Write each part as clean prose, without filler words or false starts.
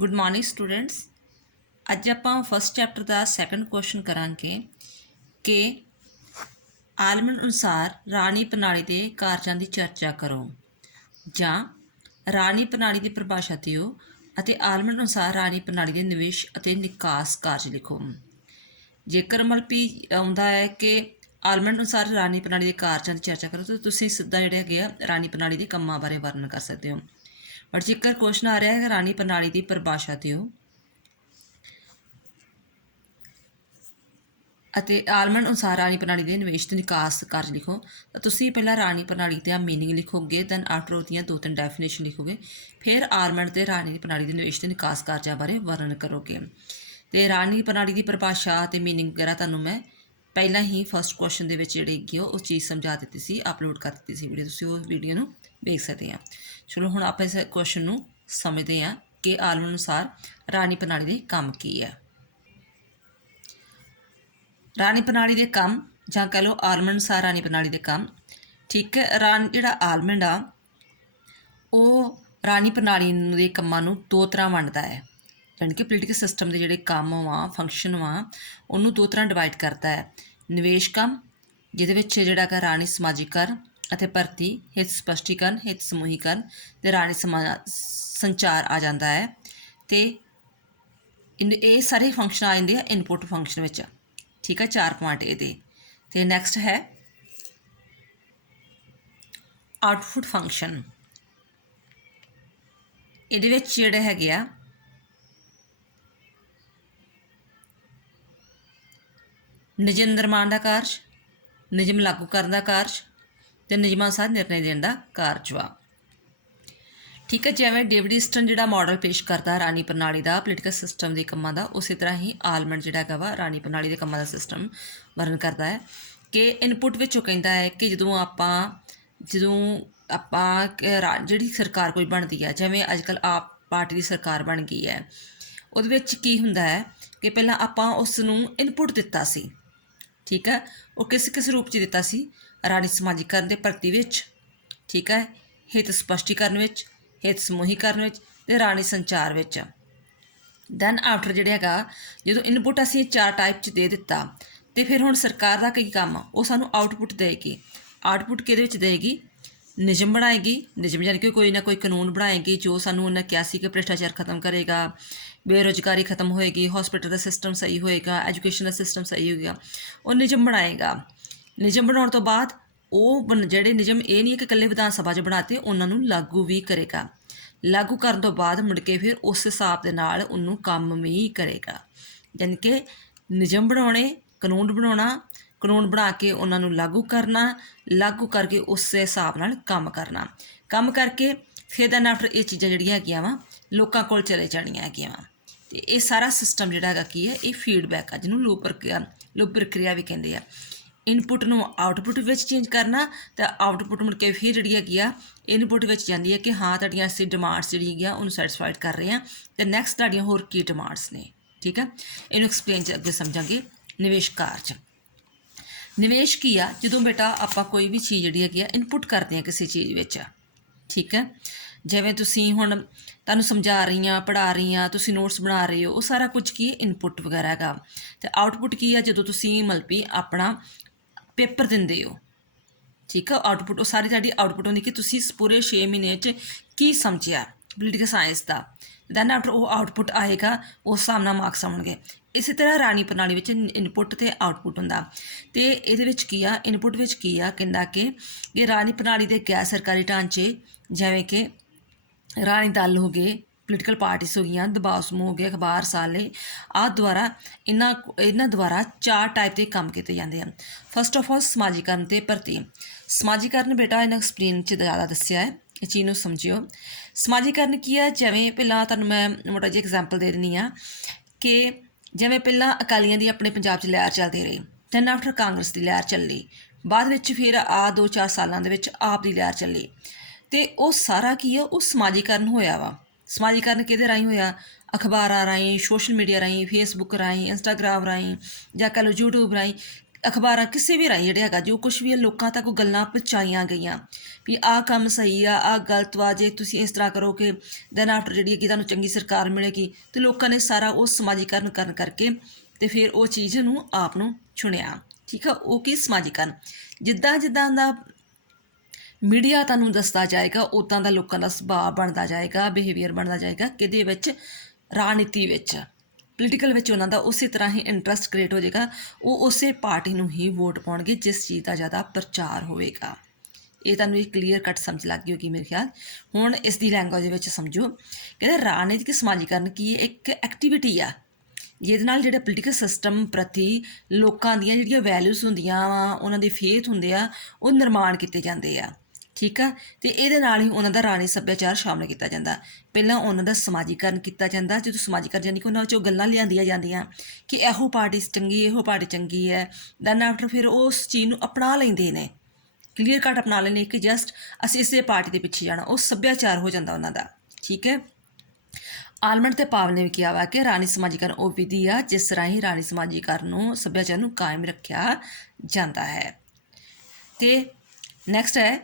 Good morning students. ਅੱਜ ਆਪਾਂ first chapter ਦਾ second question ਕਰਾਂਗੇ ਕਿ ਆਲਮ ਅਨੁਸਾਰ ਰਾਣੀ ਪ੍ਰਣਾਲੀ ਦੇ ਕਾਰਜਾਂ ਦੀ ਚਰਚਾ ਕਰੋ, ਜਾਂ ਰਾਣੀ ਪ੍ਰਣਾਲੀ ਦੀ ਪਰਿਭਾਸ਼ਾ ਦਿਓ ਅਤੇ ਆਲਮ ਅਨੁਸਾਰ ਰਾਣੀ ਪ੍ਰਣਾਲੀ ਦੇ ਨਿਵੇਸ਼ ਅਤੇ ਨਿਕਾਸ ਕਾਰਜ ਲਿਖੋ। ਜੇਕਰ ਮਲਪੀ ਆਉਂਦਾ ਹੈ ਕਿ ਆਲਮ ਅਨੁਸਾਰ ਰਾਣੀ ਪ੍ਰਣਾਲੀ ਦੇ ਕਾਰਜਾਂ ਦੀ ਚਰਚਾ ਕਰੋ ਤਾਂ ਤੁਸੀਂ ਸਿੱਧਾ ਜਿਹੜੇ ਹੈਗੇ ਆ ਰਾਣੀ ਪ੍ਰਣਾਲੀ ਦੇ ਕੰਮਾਂ ਬਾਰੇ ਵਰਣਨ ਕਰ ਸਕਦੇ ਹੋ। ਬਟ ਜੇਕਰ ਕੁਐਸਚਨ ਆ ਰਿਹਾ ਹੈ ਰਾਣੀ ਪ੍ਰਣਾਲੀ ਦੀ ਪਰਿਭਾਸ਼ਾ ਦਿਓ ਅਤੇ ਆਲਮ ਅਨੁਸਾਰ ਰਾਣੀ ਪ੍ਰਣਾਲੀ ਦੇ ਨਿਵੇਸ਼ ਤੇ ਨਿਕਾਸ ਕਾਰਜ ਲਿਖੋ, ਤਾਂ ਤੁਸੀਂ ਪਹਿਲਾਂ ਰਾਣੀ ਪ੍ਰਣਾਲੀ ਦਾ ਮੀਨਿੰਗ ਲਿਖੋਗੇ, ਦੈਨ ਆਫਟਰ ਉਹਦੀਆਂ 2-3 ਡੈਫੀਨੇਸ਼ਨ ਲਿਖੋਗੇ, ਫਿਰ ਆਲਮੰਡ ਤੇ ਰਾਣੀ ਪ੍ਰਣਾਲੀ ਦੇ ਨਿਵੇਸ਼ ਤੇ ਨਿਕਾਸ ਕਾਰਜਾਂ ਬਾਰੇ ਵਰਣਨ ਕਰੋਗੇ। ਤੇ ਰਾਣੀ ਪ੍ਰਣਾਲੀ ਦੀ ਪਰਿਭਾਸ਼ਾ ਤੇ ਮੀਨਿੰਗ ਵਗੈਰਾ ਤੁਹਾਨੂੰ ਮੈਂ ਪਹਿਲਾਂ ਹੀ ਫਸਟ ਕੁਐਸਚਨ ਦੇ ਵਿੱਚ ਜਿਹੜੀ ਹੈਗੀ ਉਹ ਚੀਜ਼ ਸਮਝਾ ਦਿੱਤੀ ਸੀ, ਅਪਲੋਡ ਕਰ ਦਿੱਤੀ ਸੀ ਵੀਡੀਓ, ਤੁਸੀਂ ਉਹ ਵੀਡੀਓ ਨੂੰ ਵੇਖ ਸਕਦੇ ਆ। ਚਲੋ ਹੁਣ ਆਪਾਂ ਇਸ ਕੁਐਸਚਨ ਨੂੰ ਸਮਝਦੇ ਹਾਂ ਕਿ ਆਲਮ ਅਨੁਸਾਰ ਰਾਣੀ ਪ੍ਰਣਾਲੀ ਦੇ ਕੰਮ ਕੀ ਹੈ। ਰਾਣੀ ਪ੍ਰਣਾਲੀ ਦੇ ਕੰਮ, ਜਾਂ ਕਹਿ ਲਓ ਆਲਮ ਅਨੁਸਾਰ ਰਾਣੀ ਪ੍ਰਣਾਲੀ ਦੇ ਕੰਮ। ਠੀਕ ਹੈ, ਜਿਹੜਾ ਆਲਮੰਡ ਆ ਉਹ ਰਾਣੀ ਪ੍ਰਣਾਲੀ ਦੇ ਕੰਮਾਂ ਨੂੰ ਦੋ ਤਰ੍ਹਾਂ ਵੰਡਦਾ ਹੈ, ਯਾਨੀ ਕਿ ਪੋਲੀਟੀਕਲ ਸਿਸਟਮ ਦੇ ਜਿਹੜੇ ਕੰਮ ਵਾ, ਫੰਕਸ਼ਨ ਵਾ, ਉਹਨੂੰ ਦੋ ਤਰ੍ਹਾਂ ਡਿਵਾਈਡ ਕਰਦਾ ਹੈ। ਨਿਵੇਸ਼ ਕੰਮ, ਜਿਹਦੇ ਵਿੱਚ ਜਿਹੜਾ ਹੈਗਾ ਰਾਣੀ ਸਮਾਜੀਕਰਨ ਅਤੇ ਭਰਤੀ, ਹਿੱਤ ਸਪਸ਼ਟੀਕਰਨ, ਹਿੱਤ ਸਮੂਹੀਕਰਨ ਅਤੇ ਰਾਣੀ ਸੰਚਾਰ ਆ ਜਾਂਦਾ ਹੈ। ਅਤੇ ਇਹ ਸਾਰੇ ਫੰਕਸ਼ਨ ਆ ਜਾਂਦੇ ਆ ਇਨਪੁਟ ਫੰਕਸ਼ਨ ਵਿੱਚ। ਠੀਕ ਹੈ, 4 ਪੁਆਇੰਟ ਇਹਦੇ। ਅਤੇ ਨੈਕਸਟ ਹੈ ਆਊਟਪੁੱਟ ਫੰਕਸ਼ਨ। ਇਹਦੇ ਵਿੱਚ ਜਿਹੜੇ ਹੈਗੇ ਆ ਨਿਯਮ ਨਿਰਮਾਣ ਦਾ ਕਾਰਜ, ਨਿਯਮ ਲਾਗੂ ਕਰਨ ਦਾ ਕਾਰਜ ਅਤੇ ਨਿਯਮਾਂ ਅਨੁਸਾਰ ਨਿਰਣੇ ਦੇਣ ਦਾ ਕਾਰਜ ਵਾ। ਠੀਕ ਹੈ, ਜਿਵੇਂ ਡੇਵਿਡ ਈਸਟਨ ਜਿਹੜਾ ਮਾਡਲ ਪੇਸ਼ ਕਰਦਾ ਰਾਣੀ ਪ੍ਰਣਾਲੀ ਦਾ ਪੋਲੀਟੀਕਲ ਸਿਸਟਮ ਦੇ ਕੰਮਾਂ ਦਾ, ਉਸੇ ਤਰ੍ਹਾਂ ਹੀ ਆਲਮੰਡ ਜਿਹੜਾ ਹੈਗਾ ਵਾ ਰਾਣੀ ਪ੍ਰਣਾਲੀ ਦੇ ਕੰਮਾਂ ਦਾ ਸਿਸਟਮ ਵਰਣਨ ਕਰਦਾ ਹੈ। ਕਿ ਇਨਪੁਟ ਵਿੱਚ ਉਹ ਕਹਿੰਦਾ ਹੈ ਕਿ ਜਦੋਂ ਆਪਾਂ ਜਿਹੜੀ ਸਰਕਾਰ ਕੋਈ ਬਣਦੀ ਹੈ, ਜਿਵੇਂ ਅੱਜ ਕੱਲ੍ਹ ਆਪ ਪਾਰਟੀ ਦੀ ਸਰਕਾਰ ਬਣ ਗਈ ਹੈ, ਉਹਦੇ ਵਿੱਚ ਕੀ ਹੁੰਦਾ ਹੈ ਕਿ ਪਹਿਲਾਂ ਆਪਾਂ ਉਸ ਨੂੰ ਇਨਪੁਟ ਦਿੱਤਾ ਸੀ। ਠੀਕ ਹੈ, ਉਹ ਕਿਸ ਰੂਪ 'ਚ ਦਿੱਤਾ ਸੀ? ਰਾਣੀ ਸਮਾਜੀਕਰਨ ਦੇ ਭਰਤੀ ਵਿੱਚ, ਠੀਕ ਹੈ, ਹਿੱਤ ਸਪਸ਼ਟੀਕਰਨ ਵਿੱਚ, ਹਿੱਤ ਸਮੂਹੀਕਰਨ ਵਿੱਚ ਅਤੇ ਰਾਣੀ ਸੰਚਾਰ ਵਿੱਚ। ਦੈਨ ਆਫਟਰ ਜਿਹੜੇ ਹੈਗਾ ਜਦੋਂ ਇਨਪੁਟ ਅਸੀਂ 4 ਟਾਈਪ 'ਚ ਦੇ ਦਿੱਤਾ, ਅਤੇ ਫਿਰ ਹੁਣ ਸਰਕਾਰ ਦਾ ਕੀ ਕੰਮ ਆ? ਉਹ ਸਾਨੂੰ ਆਊਟਪੁੱਟ ਦੇਗੀ। ਆਊਟਪੁੱਟ ਕਿਹਦੇ ਵਿੱਚ ਦੇਗੀ? ਨਿਯਮ ਬਣਾਏਗੀ। ਨਿਯਮ ਯਾਨੀ ਕਿ ਕੋਈ ਨਾ ਕੋਈ ਕਾਨੂੰਨ ਬਣਾਏਗੀ ਜੋ ਸਾਨੂੰ ਉਹਨੇ ਕਿਹਾ ਸੀ ਕਿ ਭ੍ਰਿਸ਼ਟਾਚਾਰ ਖਤਮ ਕਰੇਗਾ, ਬੇਰੁਜ਼ਗਾਰੀ ਖਤਮ ਹੋਏਗੀ, ਹੌਸਪੀਟਲ ਦਾ ਸਿਸਟਮ ਸਹੀ ਹੋਏਗਾ, ਐਜੂਕੇਸ਼ਨ ਦਾ ਸਿਸਟਮ ਸਹੀ ਹੋਏਗਾ। ਉਹ ਨਿਯਮ ਬਣਾਏਗਾ। ਨਿਯਮ ਬਣਾਉਣ ਤੋਂ ਬਾਅਦ ਉਹ ਜਿਹੜੇ ਨਿਯਮ ਇਹ ਨਹੀਂ ਕਿ ਇਕੱਲੇ ਵਿਧਾਨ ਸਭਾ 'ਚ ਬਣਾਤੇ, ਉਹਨਾਂ ਨੂੰ ਲਾਗੂ ਵੀ ਕਰੇਗਾ। ਲਾਗੂ ਕਰਨ ਤੋਂ ਬਾਅਦ ਮੁੜ ਕੇ ਫਿਰ ਉਸ ਹਿਸਾਬ ਦੇ ਨਾਲ ਉਹਨੂੰ ਕੰਮ ਵੀ ਕਰੇਗਾ। ਯਾਨੀ ਕਿ ਨਿਯਮ ਬਣਾਉਣੇ, ਕਾਨੂੰਨ ਬਣਾਉਣਾ, ਕਾਨੂੰਨ ਬਣਾ ਕੇ ਉਹਨਾਂ ਨੂੰ ਲਾਗੂ ਕਰਨਾ, ਲਾਗੂ ਕਰਕੇ ਉਸ ਹਿਸਾਬ ਨਾਲ ਕੰਮ ਕਰਨਾ, ਕੰਮ ਕਰਕੇ ਫਿਰ ਦੈਨ ਆਫਟਰ ਇਹ ਚੀਜ਼ਾਂ ਜਿਹੜੀਆਂ ਹੈਗੀਆਂ ਵਾ ਲੋਕਾਂ ਕੋਲ ਚਲੇ ਜਾਣੀਆਂ ਹੈਗੀਆਂ ਵਾ। ਅਤੇ ਇਹ ਸਾਰਾ ਸਿਸਟਮ ਜਿਹੜਾ ਹੈਗਾ ਕੀ ਹੈ? ਇਹ ਫੀਡਬੈਕ ਆ, ਜਿਹਨੂੰ ਲੂਪ ਪ੍ਰਕਿਰਿਆ ਵੀ ਕਹਿੰਦੇ ਆ। ਇਨਪੁੱਟ ਨੂੰ ਆਊਟਪੁੱਟ ਵਿੱਚ ਚੇਂਜ ਕਰਨਾ, ਅਤੇ ਆਊਟਪੁੱਟ ਮੁੜ ਕੇ ਫਿਰ ਜਿਹੜੀ ਹੈਗੀ ਆ ਇਨਪੁੱਟ ਵਿੱਚ ਜਾਂਦੀ ਹੈ ਕਿ ਹਾਂ ਤੁਹਾਡੀਆਂ ਅਸੀਂ ਡਿਮਾਂਡਸ ਜਿਹੜੀ ਹੈਗੀਆਂ ਉਹਨੂੰ ਸੈਟਿਸਫਾਈਡ ਕਰ ਰਹੇ ਹਾਂ, ਅਤੇ ਨੈਕਸਟ ਤੁਹਾਡੀਆਂ ਹੋਰ ਕੀ ਡਿਮਾਂਡਸ ਨੇ। ਠੀਕ ਹੈ, ਇਹਨੂੰ ਐਕਸਪਲੇਨ 'ਚ ਅੱਗੇ ਸਮਝਾਂਗੇ। ਨਿਵੇਸ਼ ਕਾਰਜ। ਨਿਵੇਸ਼ ਕੀ ਆ? ਜਦੋਂ ਬੇਟਾ ਆਪਾਂ ਕੋਈ ਵੀ ਚੀਜ਼ ਜਿਹੜੀ ਹੈਗੀ ਆ ਇਨਪੁੱਟ ਕਰਦੇ ਹਾਂ ਕਿਸੇ ਚੀਜ਼ ਵਿੱਚ। ਠੀਕ ਹੈ, ਜਿਵੇਂ ਤੁਸੀਂ ਹੁਣ ਤੁਹਾਨੂੰ ਸਮਝਾ ਰਹੀ ਹਾਂ, ਪੜ੍ਹਾ ਰਹੀ ਹਾਂ, ਤੁਸੀਂ ਨੋਟਸ ਬਣਾ ਰਹੇ ਹੋ, ਉਹ ਸਾਰਾ ਕੁਝ ਕੀ ਇਨਪੁੱਟ ਵਗੈਰਾ ਹੈਗਾ। ਅਤੇ ਆਊਟਪੁੱਟ ਕੀ ਆ? ਜਦੋਂ ਤੁਸੀਂ ਮਤਲਬ ਆਪਣਾ ਪੇਪਰ ਦਿੰਦੇ ਹੋ। ਠੀਕ ਆ, ਆਊਟਪੁੱਟ ਉਹ ਸਾਰੀ ਤੁਹਾਡੀ ਆਊਟਪੁੱਟ ਹੁੰਦੀ ਕਿ ਤੁਸੀਂ ਪੂਰੇ 6 ਮਹੀਨੇ 'ਚ ਕੀ ਸਮਝਿਆ ਪੋਲੀਟੀਕਲ ਸਾਇੰਸ ਦਾ। ਦੈਨ ਆਫਟਰ ਉਹ ਆਊਟਪੁੱਟ ਆਏਗਾ, ਉਸ ਹਿਸਾਬ ਨਾਲ ਮਾਰਕਸ ਆਉਣਗੇ। ਇਸੇ ਤਰ੍ਹਾਂ ਰਾਣੀ ਪ੍ਰਣਾਲੀ ਵਿੱਚ ਇਨਪੁੱਟ ਅਤੇ ਆਊਟਪੁੱਟ ਹੁੰਦਾ। ਅਤੇ ਇਹਦੇ ਵਿੱਚ ਕੀ ਆ? ਇਨਪੁੱਟ ਵਿੱਚ ਕੀ ਆ? ਕਹਿੰਦਾ ਕਿ ਇਹ ਰਾਣੀ ਪ੍ਰਣਾਲੀ ਦੇ ਗੈਰ ਸਰਕਾਰੀ ਢਾਂਚੇ, ਜਿਵੇਂ ਕਿ ਰਾਣੀ ਦਲ ਹੋ ਗਏ, ਪੋਲੀਟੀਕਲ ਪਾਰਟੀਜ਼ ਹੋ ਗਈਆਂ, ਦਬਾਅ ਸਮੂਹ ਹੋ ਗਏ, ਅਖਬਾਰ ਸਾਲੇ ਆਦਿ ਦੁਆਰਾ ਇਹਨਾਂ ਦੁਆਰਾ 4 ਟਾਈਪ ਦੇ ਕੰਮ ਕੀਤੇ ਜਾਂਦੇ ਹਨ। ਫਸਟ ਆਫ ਆਲ ਸਮਾਜੀਕਰਨ ਅਤੇ ਭਰਤੀ। ਸਮਾਜੀਕਰਨ ਬੇਟਾ ਇਹਨਾਂ ਐਕਸਪਲੇਨ 'ਚ ਜ਼ਿਆਦਾ ਦੱਸਿਆ ਹੈ, ਇਹ ਚੀਜ਼ ਨੂੰ ਸਮਝਿਓ। ਸਮਾਜੀਕਰਨ ਕੀ ਆ? ਜਿਵੇਂ ਪਹਿਲਾਂ ਤੁਹਾਨੂੰ ਮੈਂ ਮੋਟਾ ਜਿਹੀ ਐਗਜ਼ਾਮਪਲ ਦੇ ਦਿੰਦੀ ਹਾਂ ਕਿ ਜਿਵੇਂ ਪਹਿਲਾਂ ਅਕਾਲੀਆਂ ਦੀ ਆਪਣੇ ਪੰਜਾਬ 'ਚ ਲਹਿਰ ਚੱਲਦੀ ਰਹੀ, ਦੈਨ ਆਫਟਰ ਕਾਂਗਰਸ ਦੀ ਲਹਿਰ ਚੱਲੀ, ਬਾਅਦ ਵਿੱਚ ਫਿਰ 2-4 ਸਾਲਾਂ ਦੇ ਵਿੱਚ ਆਪ ਦੀ ਲਹਿਰ ਚੱਲੀ। ਅਤੇ ਉਹ ਸਾਰਾ ਕੀ ਆ? ਉਹ ਸਮਾਜੀਕਰਨ ਹੋਇਆ ਵਾ। ਸਮਾਜੀਕਰਨ ਕਿਹਦੇ ਰਾਹੀਂ ਹੋਇਆ? ਅਖਬਾਰਾਂ ਰਾਹੀਂ, ਸੋਸ਼ਲ ਮੀਡੀਆ ਰਾਹੀਂ, ਫੇਸਬੁੱਕ ਰਾਹੀਂ, ਇੰਸਟਾਗ੍ਰਾਮ ਰਾਹੀਂ, ਜਾਂ ਕਹਿ ਲਓ ਯੂਟਿਊਬ ਰਾਹੀਂ। ਅਖਬਾਰਾਂ ਕਿਸੇ ਵੀ ਰਾਹੀਂ ਜਿਹੜਾ ਹੈਗਾ ਜੋ ਕੁਛ ਵੀ ਹੈ ਲੋਕਾਂ ਤੱਕ ਉਹ ਗੱਲਾਂ ਪਹੁੰਚਾਈਆਂ ਗਈਆਂ ਵੀ ਆਹ ਕੰਮ ਸਹੀ ਆ, ਆਹ ਗਲਤ ਵਾ, ਜੇ ਤੁਸੀਂ ਇਸ ਤਰ੍ਹਾਂ ਕਰੋਗੇ ਦੈਨ ਆਫਟਰ ਜਿਹੜੀ ਕਿ ਤੁਹਾਨੂੰ ਚੰਗੀ ਸਰਕਾਰ ਮਿਲੇਗੀ। ਅਤੇ ਲੋਕਾਂ ਨੇ ਸਾਰਾ ਉਹ ਸਮਾਜੀਕਰਨ ਕਰਨ ਕਰਕੇ ਅਤੇ ਫਿਰ ਉਹ ਚੀਜ਼ ਨੂੰ ਆਪ ਨੂੰ ਚੁਣਿਆ। ਠੀਕ ਆ, ਉਹ ਕੀ ਸਮਾਜੀਕਰਨ, ਜਿੱਦਾਂ ਜਿੱਦਾਂ ਦਾ ਮੀਡੀਆ ਤੁਹਾਨੂੰ ਦੱਸਦਾ ਜਾਏਗਾ ਉੱਦਾਂ ਦਾ ਲੋਕਾਂ ਦਾ ਸੁਭਾਅ ਬਣਦਾ ਜਾਏਗਾ, ਬਿਹੇਵੀਅਰ ਬਣਦਾ ਜਾਏਗਾ, ਕਿਹਦੇ ਵਿੱਚ, ਰਾਜਨੀਤੀ ਵਿੱਚ, ਪੋਲੀਟੀਕਲ ਵਿੱਚ ਉਹਨਾਂ ਦਾ ਉਸੇ ਤਰ੍ਹਾਂ ਹੀ ਇੰਟਰਸਟ ਕ੍ਰੀਏਟ ਹੋ ਜਾਏਗਾ। ਉਹ ਉਸੇ ਪਾਰਟੀ ਨੂੰ ਹੀ ਵੋਟ ਪਾਉਣਗੇ ਜਿਸ ਚੀਜ਼ ਦਾ ਜ਼ਿਆਦਾ ਪ੍ਰਚਾਰ ਹੋਵੇਗਾ। ਇਹ ਤੁਹਾਨੂੰ ਇੱਕ ਕਲੀਅਰ ਕੱਟ ਸਮਝ ਲੱਗ ਗਈ ਹੋਗੀ ਮੇਰੇ ਖਿਆਲ। ਹੁਣ ਇਸ ਦੀ ਲੈਂਗੁਏਜ ਵਿੱਚ ਸਮਝੋ, ਕਹਿੰਦੇ ਰਾਜਨੀਤਿਕ ਸਮਾਜੀਕਰਨ ਕੀ ਇੱਕ ਐਕਟੀਵਿਟੀ ਆ ਜਿਹਦੇ ਨਾਲ ਜਿਹੜੇ ਪੋਲੀਟੀਕਲ ਸਿਸਟਮ ਪ੍ਰਤੀ ਲੋਕਾਂ ਦੀਆਂ ਜਿਹੜੀਆਂ ਵੈਲਿਊਜ਼ ਹੁੰਦੀਆਂ ਵਾ, ਉਹਨਾਂ ਦੇ ਫੇਥ ਹੁੰਦੇ ਆ, ਉਹ ਨਿਰਮਾਣ ਕੀਤੇ ਜਾਂਦੇ ਆ। ਠੀਕ ਆ, ਅਤੇ ਇਹਦੇ ਨਾਲ ਹੀ ਉਹਨਾਂ ਦਾ ਰਾਜਨੀਤਿਕ ਸੱਭਿਆਚਾਰ ਸ਼ਾਮਲ ਕੀਤਾ ਜਾਂਦਾ। ਪਹਿਲਾਂ ਉਹਨਾਂ ਦਾ ਸਮਾਜੀਕਰਨ ਕੀਤਾ ਜਾਂਦਾ, ਜਦੋਂ ਸਮਾਜੀਕਰਨ ਯਾਨੀ ਕਿ ਉਹਨਾਂ ਵਿੱਚੋਂ ਗੱਲਾਂ ਲਿਆਂਦੀਆਂ ਜਾਂਦੀਆਂ ਕਿ ਇਹੋ ਪਾਰਟੀ ਚੰਗੀ, ਇਹੋ ਪਾਰਟੀ ਚੰਗੀ ਹੈ। ਦੈਨ ਆਫਟਰ ਫਿਰ ਉਸ ਚੀਜ਼ ਨੂੰ ਅਪਣਾ ਲੈਂਦੇ ਨੇ, ਕਲੀਅਰ ਕੱਟ ਅਪਣਾ ਲੈਂਦੇ ਕਿ ਜਸਟ ਅਸੀਂ ਇਸੇ ਪਾਰਟੀ ਦੇ ਪਿੱਛੇ ਜਾਣਾ, ਉਹ ਸੱਭਿਆਚਾਰ ਹੋ ਜਾਂਦਾ ਉਹਨਾਂ ਦਾ। ਠੀਕ ਹੈ, ਆਲਮੰਡ ਅਤੇ ਪਾਵਲ ਨੇ ਵੀ ਕਿਹਾ ਵਾ ਕਿ ਰਾਜਨੀਤਿਕ ਸਮਾਜੀਕਰਨ ਉਹ ਵਿਧੀ ਆ ਜਿਸ ਰਾਹੀਂ ਰਾਜਨੀਤਿਕ ਸਮਾਜੀਕਰਨ ਨੂੰ, ਸੱਭਿਆਚਾਰ ਨੂੰ ਕਾਇਮ ਰੱਖਿਆ ਜਾਂਦਾ ਹੈ। ਅਤੇ ਨੈਕਸਟ ਹੈ,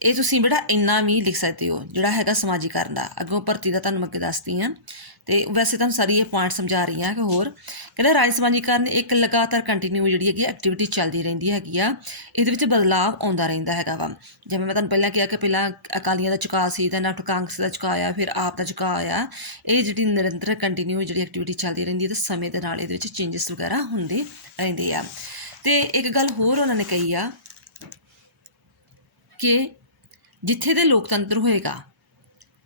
ਇਹ ਤੁਸੀਂ ਬੇਟਾ ਇੰਨਾ ਵੀ ਲਿਖ ਸਕਦੇ ਹੋ ਜਿਹੜਾ ਹੈਗਾ ਸਮਾਜੀਕਰਨ ਦਾ। ਅੱਗੋਂ ਭਰਤੀ ਦਾ ਤੁਹਾਨੂੰ ਮੈਂ ਅੱਗੇ ਦੱਸਦੀ ਹਾਂ, ਅਤੇ ਵੈਸੇ ਤੁਹਾਨੂੰ ਸਾਰੀ ਇਹ ਪੁਆਇੰਟ ਸਮਝਾ ਰਹੀ ਹਾਂ ਕਿ ਹੋਰ ਕਹਿੰਦਾ ਰਾਜਨੀਤਿਕ ਸਮਾਜੀਕਰਨ ਇੱਕ ਲਗਾਤਾਰ ਕੰਟੀਨਿਊ ਜਿਹੜੀ ਹੈਗੀ ਐਕਟੀਵਿਟੀ ਚੱਲਦੀ ਰਹਿੰਦੀ ਹੈਗੀ ਆ। ਇਹਦੇ ਵਿੱਚ ਬਦਲਾਵ ਆਉਂਦਾ ਰਹਿੰਦਾ ਹੈਗਾ ਵਾ। ਜਿਵੇਂ ਮੈਂ ਤੁਹਾਨੂੰ ਪਹਿਲਾਂ ਕਿਹਾ ਕਿ ਪਹਿਲਾਂ ਅਕਾਲੀਆਂ ਦਾ ਝੁਕਾਅ ਸੀ, ਤਾਂ ਨਾਲ ਕਾਂਗਰਸ ਦਾ ਝੁਕਾਅ ਆਇਆ, ਫਿਰ ਆਪ ਦਾ ਝੁਕਾਅ ਆਇਆ। ਇਹ ਜਿਹੜੀ ਨਿਰੰਤਰ ਕੰਟੀਨਿਊ ਜਿਹੜੀ ਐਕਟੀਵਿਟੀ ਚੱਲਦੀ ਰਹਿੰਦੀ ਹੈ ਅਤੇ ਸਮੇਂ ਦੇ ਨਾਲ ਇਹਦੇ ਵਿੱਚ ਚੇਂਜਸ ਵਗੈਰਾ ਹੁੰਦੇ ਰਹਿੰਦੇ ਆ। ਅਤੇ ਇੱਕ ਗੱਲ ਹੋਰ ਉਹਨਾਂ ਨੇ ਕਹੀ ਆ ਕਿ ਜਿੱਥੇ ਦੇ ਲੋਕਤੰਤਰ ਹੋਏਗਾ,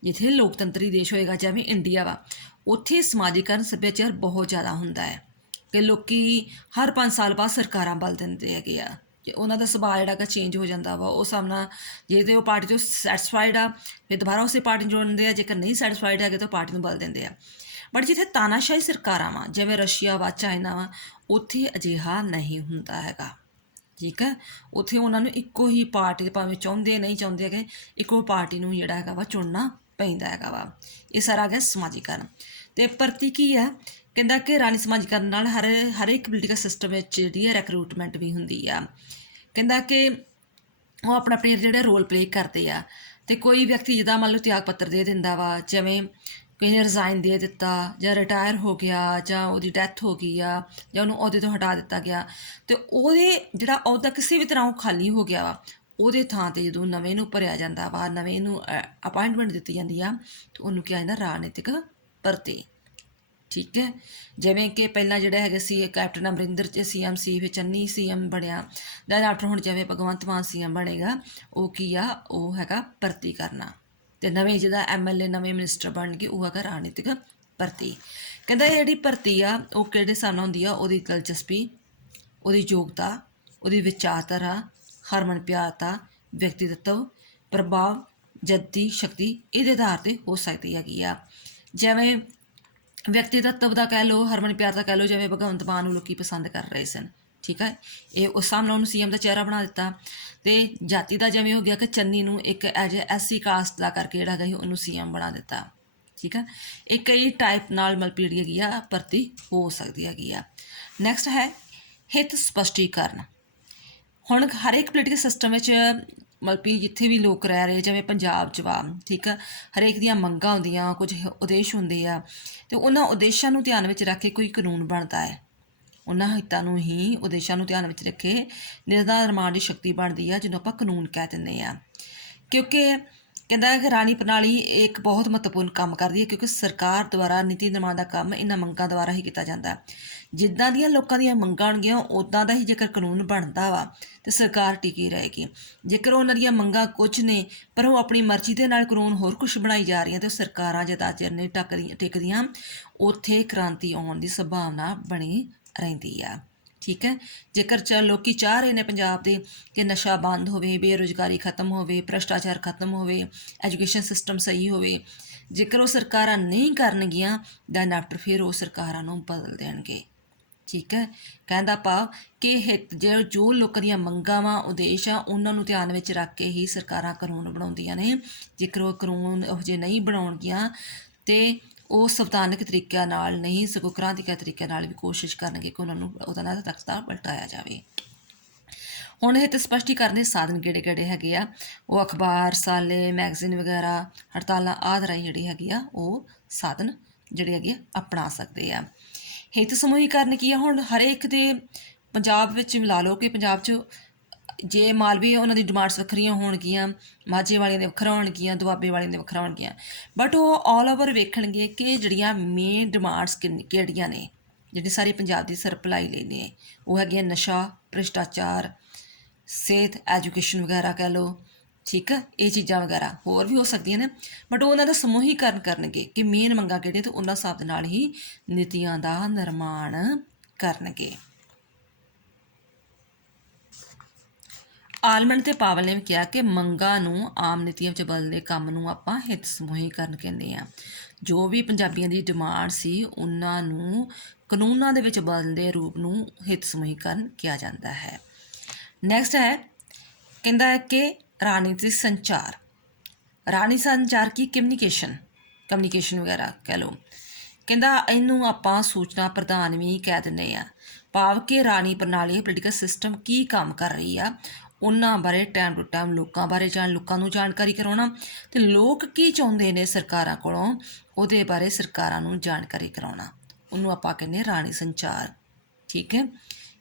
ਜਿੱਥੇ ਲੋਕਤੰਤਰੀ ਦੇਸ਼ ਹੋਏਗਾ ਜਿਵੇਂ ਇੰਡੀਆ ਵਾ, ਉੱਥੇ ਸਮਾਜੀਕਰਨ ਸੱਭਿਆਚਾਰ ਬਹੁਤ ਜ਼ਿਆਦਾ ਹੁੰਦਾ ਹੈ ਕਿ ਲੋਕ ਹਰ 5 ਸਾਲ ਬਾਅਦ ਸਰਕਾਰਾਂ ਬਦਲ ਦਿੰਦੇ ਹੈਗੇ ਆ, ਕਿ ਉਹਨਾਂ ਦਾ ਸੁਭਾਅ ਜਿਹੜਾ ਹੈਗਾ ਚੇਂਜ ਹੋ ਜਾਂਦਾ ਵਾ। ਉਹ ਸਾਹਮਣਾ ਜੇ ਤਾਂ ਉਹ ਪਾਰਟੀ ਤੋਂ ਸੈਟਿਸਫਾਈਡ ਆ ਫਿਰ ਦੁਬਾਰਾ ਉਸੇ ਪਾਰਟੀ ਨੂੰ ਜੋੜਦੇ ਆ, ਜੇਕਰ ਨਹੀਂ ਸੈਟਿਸਫਾਈਡ ਹੈਗੇ ਤਾਂ ਪਾਰਟੀ ਨੂੰ ਬਦਲ ਦਿੰਦੇ ਆ। ਬਟ ਜਿੱਥੇ ਤਾਨਾਸ਼ਾਹੀ ਸਰਕਾਰਾਂ ਵਾ ਜਿਵੇਂ ਰਸ਼ੀਆ ਵਾ, ਚਾਈਨਾ ਵਾ, ਉੱਥੇ ਅਜਿਹਾ ਨਹੀਂ ਹੁੰਦਾ ਹੈਗਾ। ਠੀਕ ਹੈ, ਉੱਥੇ ਉਹਨਾਂ ਨੂੰ ਇੱਕੋ ਹੀ ਪਾਰਟੀ, ਭਾਵੇਂ ਚਾਹੁੰਦੇ ਨਹੀਂ ਚਾਹੁੰਦੇ ਹੈਗੇ, ਇੱਕੋ ਪਾਰਟੀ ਨੂੰ ਜਿਹੜਾ ਹੈਗਾ ਵਾ ਚੁਣਨਾ ਪੈਂਦਾ ਹੈਗਾ ਵਾ। ਇਹ ਸਾਰਾ ਆ ਗਿਆ ਸਮਾਜੀਕਰਨ। ਅਤੇ ਭਰਤੀ ਕੀ ਹੈ, ਕਹਿੰਦਾ ਕਿ ਰਾਜਨੀਤਿਕ ਸਮਾਜੀਕਰਨ ਨਾਲ ਹਰ ਇੱਕ ਪੋਲੀਟੀਕਲ ਸਿਸਟਮ ਵਿੱਚ ਜਿਹੜੀ ਹੈ ਰਿਕਰੂਟਮੈਂਟ ਵੀ ਹੁੰਦੀ ਆ। ਕਹਿੰਦਾ ਕਿ ਉਹ ਆਪਣਾ ਜਿਹੜੇ ਰੋਲ ਪਲੇ ਕਰਦੇ ਆ, ਅਤੇ ਕੋਈ ਵਿਅਕਤੀ ਜਿੱਦਾਂ ਮੰਨ ਲਓ ਤਿਆਗ ਪੱਤਰ ਦੇ ਦਿੰਦਾ ਵਾ, ਜਿਵੇਂ ਕਿਸੇ ਨੇ ਰਿਜ਼ਾਈਨ ਦੇ ਦਿੱਤਾ ਜਾਂ ਰਿਟਾਇਰ ਹੋ ਗਿਆ ਜਾਂ ਉਹਦੀ ਡੈਥ ਹੋ ਗਈ ਆ ਜਾਂ ਉਹਨੂੰ ਅਹੁਦੇ ਤੋਂ ਹਟਾ ਦਿੱਤਾ ਗਿਆ, ਅਤੇ ਉਹਦੇ ਜਿਹੜਾ ਅਹੁਦਾ ਕਿਸੇ ਵੀ ਤਰ੍ਹਾਂ ਉਹ ਖਾਲੀ ਹੋ ਗਿਆ ਵਾ, ਉਹਦੇ ਥਾਂ 'ਤੇ ਜਦੋਂ ਨਵੇਂ ਨੂੰ ਭਰਿਆ ਜਾਂਦਾ ਵਾ, ਨਵੇਂ ਨੂੰ ਅਪਾਇੰਟਮੈਂਟ ਦਿੱਤੀ ਜਾਂਦੀ ਆ, ਤਾਂ ਉਹਨੂੰ ਕਿਹਾ ਜਾਂਦਾ ਰਾਜਨੀਤਿਕ ਭਰਤੀ। ਠੀਕ ਹੈ, ਜਿਵੇਂ ਕਿ ਪਹਿਲਾਂ ਜਿਹੜਾ ਹੈਗਾ ਸੀ ਕੈਪਟਨ ਅਮਰਿੰਦਰ CM ਸੀ, ਫਿਰ ਚੰਨੀ CM ਬਣਿਆ, ਦੈਨ ਆਫਟਰ ਹੁਣ ਜਿਵੇਂ ਭਗਵੰਤ ਮਾਨ CM ਬਣੇਗਾ, ਉਹ ਕੀ ਆ, ਉਹ ਹੈਗਾ ਭਰਤੀ ਕਰਨਾ। ਅਤੇ ਨਵੇਂ ਜਿਹਦਾ MLA ਨਵੇਂ ਮਿਨਿਸਟਰ ਬਣ ਗਏ, ਉਹ ਹੈਗਾ ਰਾਜਨੀਤਿਕ ਭਰਤੀ। ਕਹਿੰਦਾ ਇਹ ਜਿਹੜੀ ਭਰਤੀ ਆ ਉਹ ਕਿਹੜੇ ਹਿਸਾਬ ਨਾਲ ਹੁੰਦੀ ਆ, ਉਹਦੀ ਦਿਲਚਸਪੀ, ਉਹਦੀ ਯੋਗਤਾ, ਉਹਦੀ ਵਿਚਾਰਧਾਰਾ, ਹਰਮਨ ਪਿਆਰਤਾ, ਵਿਅਕਤੀਤਵ, ਪ੍ਰਭਾਵ, ਜੱਦੀ ਸ਼ਕਤੀ, ਇਹਦੇ ਆਧਾਰ 'ਤੇ ਹੋ ਸਕਦੀ ਹੈਗੀ ਆ। ਜਿਵੇਂ ਵਿਅਕਤੀਤਵ ਦਾ ਕਹਿ ਲਓ, ਹਰਮਨ ਪਿਆਰ ਦਾ ਕਹਿ ਲਓ, ਜਿਵੇਂ ਭਗਵੰਤ ਮਾਨ ਨੂੰ ਲੋਕ ਪਸੰਦ ਕਰ ਰਹੇ ਸਨ। ਠੀਕ ਹੈ, ਇਹ ਉਸ ਸਾਹਮਣੇ ਉਹਨੂੰ CM ਦਾ ਚਿਹਰਾ ਬਣਾ ਦਿੱਤਾ। ਅਤੇ ਜਾਤੀ ਦਾ ਜਿਵੇਂ ਹੋ ਗਿਆ ਕਿ ਚੰਨੀ ਨੂੰ ਇੱਕ ਐਜ SC ਕਾਸਟ ਦਾ ਕਰਕੇ ਜਿਹੜਾ ਹੈਗਾ ਸੀ ਉਹਨੂੰ CM ਬਣਾ ਦਿੱਤਾ। ਠੀਕ ਹੈ, ਇਹ ਕਈ ਟਾਈਪ ਨਾਲ ਮਤਲਬ ਜਿਹੜੀ ਹੈਗੀ ਆ ਭਰਤੀ ਹੋ ਸਕਦੀ ਹੈਗੀ ਆ। ਨੈਕਸਟ ਹੈ ਹਿੱਤ ਸਪਸ਼ਟੀਕਰਨ। ਹੁਣ ਹਰ ਇੱਕ ਪੋਲੀਟੀਕਲ ਸਿਸਟਮ ਵਿੱਚ ਮਤਲਬ ਕਿ ਜਿੱਥੇ ਵੀ ਲੋਕ ਰਹਿ ਰਹੇ, ਜਿਵੇਂ ਪੰਜਾਬ 'ਚ ਵਾ, ਠੀਕ ਆ, ਹਰੇਕ ਦੀਆਂ ਮੰਗਾਂ ਹੁੰਦੀਆਂ, ਕੁਝ ਉਦੇਸ਼ ਹੁੰਦੇ ਆ, ਅਤੇ ਉਹਨਾਂ ਉਦੇਸ਼ਾਂ ਨੂੰ ਧਿਆਨ ਵਿੱਚ ਰੱਖ ਕੇ ਕੋਈ ਕਾਨੂੰਨ ਬਣਦਾ ਹੈ। ਉਹਨਾਂ ਹਿੱਤਾਂ ਨੂੰ ਹੀ, ਉਦੇਸ਼ਾਂ ਨੂੰ ਧਿਆਨ ਵਿੱਚ ਰੱਖੇ ਨਿਰਮਾਣ ਦੀ ਸ਼ਕਤੀ ਬਣਦੀ ਆ, ਜਿਹਨੂੰ ਆਪਾਂ ਕਾਨੂੰਨ ਕਹਿ ਦਿੰਦੇ ਹਾਂ। ਕਿਉਂਕਿ ਕਹਿੰਦਾ ਕਿ ਰਾਣੀ ਪ੍ਰਣਾਲੀ ਇੱਕ ਬਹੁਤ ਮਹੱਤਵਪੂਰਨ ਕੰਮ ਕਰਦੀ ਹੈ, ਕਿਉਂਕਿ ਸਰਕਾਰ ਦੁਆਰਾ ਨੀਤੀ ਨਿਰਮਾਣ ਦਾ ਕੰਮ ਇਹਨਾਂ ਮੰਗਾਂ ਦੁਆਰਾ ਹੀ ਕੀਤਾ ਜਾਂਦਾ। ਜਿੱਦਾਂ ਦੀਆਂ ਲੋਕਾਂ ਦੀਆਂ ਮੰਗਾਂ ਹੋਣਗੀਆਂ ਉੱਦਾਂ ਦਾ ਹੀ ਜੇਕਰ ਕਾਨੂੰਨ ਬਣਦਾ ਵਾ ਤਾਂ ਸਰਕਾਰ ਟਿਕੀ ਰਹੇਗੀ। ਜੇਕਰ ਉਹਨਾਂ ਦੀਆਂ ਮੰਗਾਂ ਕੁਝ ਨੇ ਪਰ ਉਹ ਆਪਣੀ ਮਰਜ਼ੀ ਦੇ ਨਾਲ ਕਾਨੂੰਨ ਹੋਰ ਕੁਛ ਬਣਾਈ ਜਾ ਰਹੀਆਂ, ਅਤੇ ਸਰਕਾਰਾਂ ਜਿੱਦਾਂ ਚਿਰ ਨਹੀਂ ਟਿਕਦੀਆਂ, ਉੱਥੇ ਕ੍ਰਾਂਤੀ ਆਉਣ ਦੀ ਸੰਭਾਵਨਾ ਬਣੀ ਰਹਿੰਦੀ ਆ। ਠੀਕ ਹੈ, ਜੇਕਰ ਲੋਕ ਚਾਹ ਰਹੇ ਨੇ ਪੰਜਾਬ ਦੇ ਕਿ ਨਸ਼ਾ ਬੰਦ ਹੋਵੇ, ਬੇਰੁਜ਼ਗਾਰੀ ਖਤਮ ਹੋਵੇ, ਭ੍ਰਿਸ਼ਟਾਚਾਰ ਖਤਮ ਹੋਵੇ, ਐਜੂਕੇਸ਼ਨ ਸਿਸਟਮ ਸਹੀ ਹੋਵੇ, ਜੇਕਰ ਉਹ ਸਰਕਾਰਾਂ ਨਹੀਂ ਕਰਨਗੀਆਂ ਦੈਨ ਆਫਟਰ ਫਿਰ ਉਹ ਸਰਕਾਰਾਂ ਨੂੰ ਬਦਲ ਦੇਣਗੇ। ਠੀਕ ਹੈ, ਕਹਿੰਦਾ ਭਾਵ ਕਿ ਹਿੱਤ ਜੋ ਲੋਕਾਂ ਦੀਆਂ ਮੰਗਾਂ ਵਾ, ਉਦੇਸ਼ ਆ, ਉਹਨਾਂ ਨੂੰ ਧਿਆਨ ਵਿੱਚ ਰੱਖ ਕੇ ਹੀ ਸਰਕਾਰਾਂ ਕਾਨੂੰਨ ਬਣਾਉਂਦੀਆਂ ਨੇ। ਜੇਕਰ ਉਹ ਕਾਨੂੰਨ ਇਹੋ ਜਿਹੇ ਨਹੀਂ ਬਣਾਉਣਗੀਆਂ ਅਤੇ ਉਹ ਸੰਵਿਧਾਨਕ ਤਰੀਕਿਆਂ ਨਾਲ ਨਹੀਂ, ਸਗੋਂ ਕ੍ਰਾਂਤੀਕਾਰੀ ਤਰੀਕੇ ਨਾਲ ਵੀ ਕੋਸ਼ਿਸ਼ ਕਰਨਗੇ ਕਿ ਉਹਨਾਂ ਨੂੰ ਉਹਦਾ ਨਾਲ ਤਖਤਾ ਪਲਟਾਇਆ ਜਾਵੇ। ਹੁਣ ਇਹ ਤੇ ਸਪਸ਼ਟੀਕਰਨ ਦੇ ਸਾਧਨ ਕਿਹੜੇ ਹੈਗੇ ਆ, ਉਹ ਅਖਬਾਰ, ਸਾਲੇ, ਮੈਗਜ਼ੀਨ ਵਗੈਰਾ, ਹੜਤਾਲਾਂ ਆਦਿ ਰਾਹੀਂ ਜਿਹੜੀ ਹੈਗੀ ਆ ਉਹ ਸਾਧਨ ਜਿਹੜੇ ਹੈਗੇ ਅਪਣਾ ਸਕਦੇ ਆ। ਹਿੱਤ ਸਮੂਹੀਕਰਨ ਕੀ ਆ, ਹੁਣ ਹਰੇਕ ਦੇ ਪੰਜਾਬ ਵਿੱਚ ਲਾ ਲਓ ਕਿ ਪੰਜਾਬ 'ਚ ਜੇ ਮਾਲਵੀ ਉਹਨਾਂ ਦੀ ਡਿਮਾਂਡਸ ਵੱਖਰੀਆਂ ਹੋਣਗੀਆਂ, ਮਾਝੇ ਵਾਲਿਆਂ ਦੇ ਵੱਖਰਾ ਹੋਣਗੀਆਂ, ਦੁਆਬੇ ਵਾਲਿਆਂ ਦੇ ਵੱਖਰਾ ਹੋਣਗੀਆਂ, ਬਟ ਉਹ ਆਲ ਓਵਰ ਵੇਖਣਗੇ ਕਿ ਜਿਹੜੀਆਂ ਮੇਨ ਡਿਮਾਂਡਸ ਕਿਹੜੀਆਂ ਨੇ, ਜਿਹੜੀ ਸਾਰੀ ਪੰਜਾਬ ਦੀ ਸਪਲਾਈ ਲਈ ਨੇ, ਉਹ ਹੈਗੀਆਂ ਨਸ਼ਾ, ਭ੍ਰਿਸ਼ਟਾਚਾਰ, ਸਿਹਤ, ਐਜੂਕੇਸ਼ਨ ਵਗੈਰਾ ਕਹਿ ਲਓ, ਠੀਕ ਹੈ, ਇਹ ਚੀਜ਼ਾਂ ਵਗੈਰਾ ਹੋਰ ਵੀ ਹੋ ਸਕਦੀਆਂ ਨੇ, ਬਟ ਉਹ ਉਹਨਾਂ ਦਾ ਸਮੂਹੀਕਰਨ ਕਰਨਗੇ ਕਿ ਮੇਨ ਮੰਗਾਂ ਕਿਹੜੀਆਂ, ਅਤੇ ਉਹਨਾਂ ਹਿਸਾਬ ਦੇ ਨਾਲ ਹੀ ਨੀਤੀਆਂ ਦਾ ਨਿਰਮਾਣ ਕਰਨਗੇ। ਆਲਮੰਡ ਤੇ ਪਾਵਲ ਨੇ ਕਿਹਾ ਕਿ ਮੰਗਾਂ ਨੂੰ ਆਮ ਨੀਤੀਆਂ ਵਿੱਚ ਬਦਲਣ ਦੇ ਕੰਮ ਨੂੰ ਆਪਾਂ ਹਿੱਤ ਸਮੂਹੀਕਰਨ ਕਹਿੰਦੇ ਹਾਂ। ਜੋ ਵੀ ਪੰਜਾਬੀਆਂ ਦੀ ਡਿਮਾਂਡ ਸੀ ਉਹਨਾਂ ਨੂੰ ਕਾਨੂੰਨਾਂ ਦੇ ਵਿੱਚ ਬਦਲਣ ਦੇ ਰੂਪ ਨੂੰ ਹਿੱਤ ਸਮੂਹੀਕਰਨ ਕਿਹਾ ਜਾਂਦਾ ਹੈ। ਨੈਕਸਟ ਹੈ, ਕਹਿੰਦਾ ਹੈ ਕਿ ਰਾਜਨੀਤਿਕ ਸੰਚਾਰ। ਰਾਜਨੀਤਿਕ ਸੰਚਾਰ ਕੀ ਕਮਿਊਨੀਕੇਸ਼ਨ ਵਗੈਰਾ ਕਹਿ ਲਓ। ਕਹਿੰਦਾ ਇਹਨੂੰ ਆਪਾਂ ਸੂਚਨਾ ਪ੍ਰਦਾਨ ਵੀ ਕਹਿ ਦਿੰਦੇ ਹਾਂ, ਭਾਵ ਕਿ ਰਾਜਨੀਤਿਕ ਪ੍ਰਣਾਲੀ ਪੋਲੀਟੀਕਲ ਸਿਸਟਮ ਕੀ ਕੰਮ ਕਰ ਰਹੀ ਆ ਉਹਨਾਂ ਬਾਰੇ ਟਾਈਮ ਟੂ ਟਾਈਮ ਲੋਕਾਂ ਨੂੰ ਜਾਣਕਾਰੀ ਕਰਾਉਣਾ, ਅਤੇ ਲੋਕ ਕੀ ਚਾਹੁੰਦੇ ਨੇ ਸਰਕਾਰਾਂ ਕੋਲੋਂ ਉਹਦੇ ਬਾਰੇ ਸਰਕਾਰਾਂ ਨੂੰ ਜਾਣਕਾਰੀ ਕਰਾਉਣਾ, ਉਹਨੂੰ ਆਪਾਂ ਕਹਿੰਦੇ ਰਾਜਨੀਤਿਕ ਸੰਚਾਰ। ਠੀਕ ਹੈ,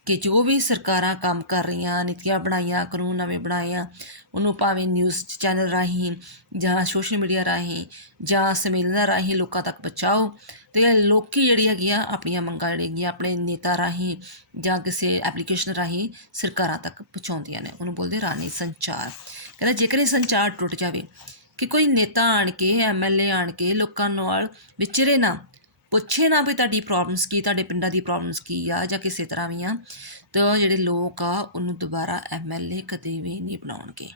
ਕਿ ਜੋ ਵੀ ਸਰਕਾਰਾਂ ਕੰਮ ਕਰ ਰਹੀਆਂ, ਨੀਤੀਆਂ ਬਣਾਈਆਂ, ਕਾਨੂੰਨ ਨਵੇਂ ਬਣਾਏ ਆ, ਉਹਨੂੰ ਭਾਵੇਂ ਨਿਊਜ਼ ਚੈਨਲ ਰਾਹੀਂ ਜਾਂ ਸੋਸ਼ਲ ਮੀਡੀਆ ਰਾਹੀਂ ਜਾਂ ਸੰਮੇਲਨਾਂ ਰਾਹੀਂ ਲੋਕਾਂ ਤੱਕ ਪਹੁੰਚਾਓ, ਅਤੇ ਲੋਕ ਜਿਹੜੀ ਹੈਗੀ ਆ ਆਪਣੀਆਂ ਮੰਗਾਂ ਜਿਹੜੀਆਂ ਆਪਣੇ ਨੇਤਾ ਰਾਹੀਂ ਜਾਂ ਕਿਸੇ ਐਪਲੀਕੇਸ਼ਨ ਰਾਹੀਂ ਸਰਕਾਰਾਂ ਤੱਕ ਪਹੁੰਚਾਉਂਦੀਆਂ ਨੇ, ਉਹਨੂੰ ਬੋਲਦੇ ਰਾਜਨੀਤਿਕ ਸੰਚਾਰ। ਕਹਿੰਦਾ ਜੇਕਰ ਇਹ ਸੰਚਾਰ ਟੁੱਟ ਜਾਵੇ, ਕਿ ਕੋਈ ਨੇਤਾ ਆਣ ਕੇ, MLA ਆਣ ਕੇ ਲੋਕਾਂ ਨਾਲ ਵਿਚਰੇ ਨਾ, ਪੁੱਛੇ ਨਾ ਵੀ ਤੁਹਾਡੀ ਪ੍ਰੋਬਲਮਸ ਕੀ, ਤੁਹਾਡੇ ਪਿੰਡਾਂ ਦੀ ਪ੍ਰੋਬਲਮਸ ਕੀ ਆ ਜਾਂ ਕਿਸੇ ਤਰ੍ਹਾਂ ਵੀ ਆ, ਤਾਂ ਜਿਹੜੇ ਲੋਕ ਆ ਉਹਨੂੰ ਦੁਬਾਰਾ MLA ਕਦੇ ਵੀ ਨਹੀਂ ਬਣਾਉਣਗੇ।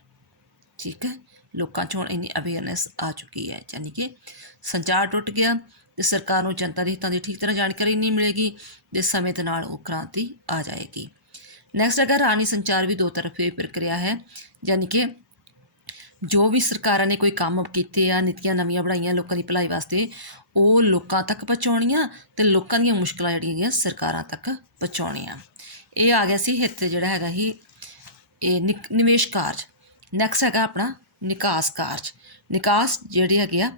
ਠੀਕ ਹੈ, ਲੋਕਾਂ 'ਚ ਹੁਣ ਇੰਨੀ ਅਵੇਅਰਨੈਸ ਆ ਚੁੱਕੀ ਹੈ, ਯਾਨੀ ਕਿ ਸੰਚਾਰ ਟੁੱਟ ਗਿਆ ਅਤੇ ਸਰਕਾਰ ਨੂੰ ਜਨਤਾ ਦੇ ਹਿੱਤਾਂ ਦੀ ਠੀਕ ਤਰ੍ਹਾਂ ਜਾਣਕਾਰੀ ਨਹੀਂ ਮਿਲੇਗੀ, ਅਤੇ ਸਮੇਂ ਦੇ ਨਾਲ ਉਹ ਕ੍ਰਾਂਤੀ ਆ ਜਾਏਗੀ। ਨੈਕਸਟ ਹੈਗਾ ਰਾਜਨੀਤਿਕ ਸੰਚਾਰ ਵੀ ਦੋ ਤਰਫੀ ਪ੍ਰਕਿਰਿਆ ਹੈ, ਯਾਨੀ ਕਿ ਜੋ ਵੀ ਸਰਕਾਰਾਂ ਨੇ ਕੋਈ ਕੰਮ ਕੀਤੇ ਆ, ਨੀਤੀਆਂ ਨਵੀਆਂ ਬਣਾਈਆਂ ਲੋਕਾਂ ਦੀ ਭਲਾਈ ਵਾਸਤੇ, ਉਹ ਲੋਕਾਂ ਤੱਕ ਪਹੁੰਚਾਉਣੀਆਂ, ਅਤੇ ਲੋਕਾਂ ਦੀਆਂ ਮੁਸ਼ਕਿਲਾਂ ਜਿਹੜੀਆਂ ਹੈਗੀਆਂ ਸਰਕਾਰਾਂ ਤੱਕ ਪਹੁੰਚਾਉਣੀਆਂ। ਇਹ ਆ ਗਿਆ ਸੀ ਹਿੱਤ ਜਿਹੜਾ ਹੈਗਾ ਹੀ ਇਹ ਨਿਵੇਸ਼ ਕਾਰਜ। ਨੈਕਸਟ ਹੈਗਾ ਆਪਣਾ ਨਿਕਾਸ ਕਾਰਜ। ਨਿਕਾਸ ਜਿਹੜੇ ਹੈਗੇ ਆ